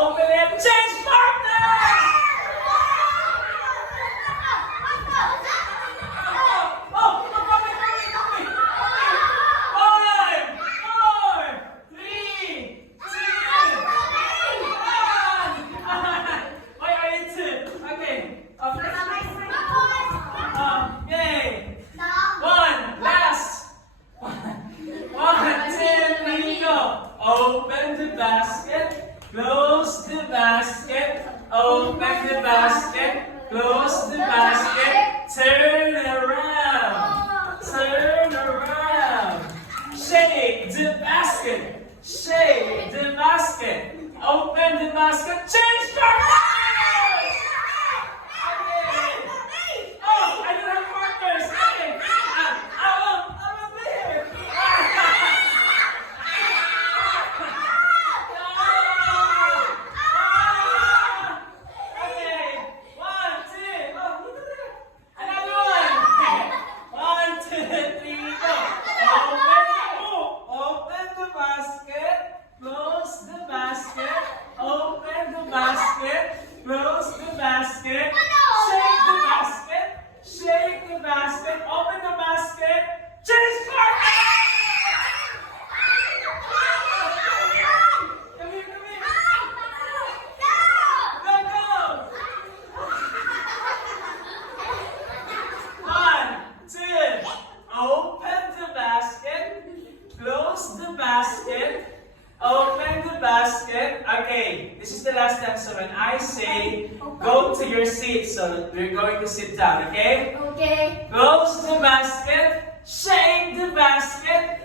Open it. Change partners! Oh, come on. 5, 4, 3, 2, 1. Why are you two? Okay. Yay. One. Last. 1, 2, 3, go. Open the basket. Close the basket. Open the basket. Close the basket. Turn around. Turn around. Shake the basket. Shake the basket. Open the basket. Change partners. Okay. Oh, I don't have partners. Okay. I'm there. Okay. 1, 2. Oh, look at that. Another one. 1, 2, 3, go. Open the basket. Close the basket. Open the basket. Close the basket. Shake the basket. Shake the basket. Open the basket. Change partners. Come here, come here. Go, go. 1, 2. Open the basket. Close the basket. Open the basket. Okay, this is the last time. So when I say go to your seat, so we're going to sit down, okay? Okay. Close the basket. Shake the basket.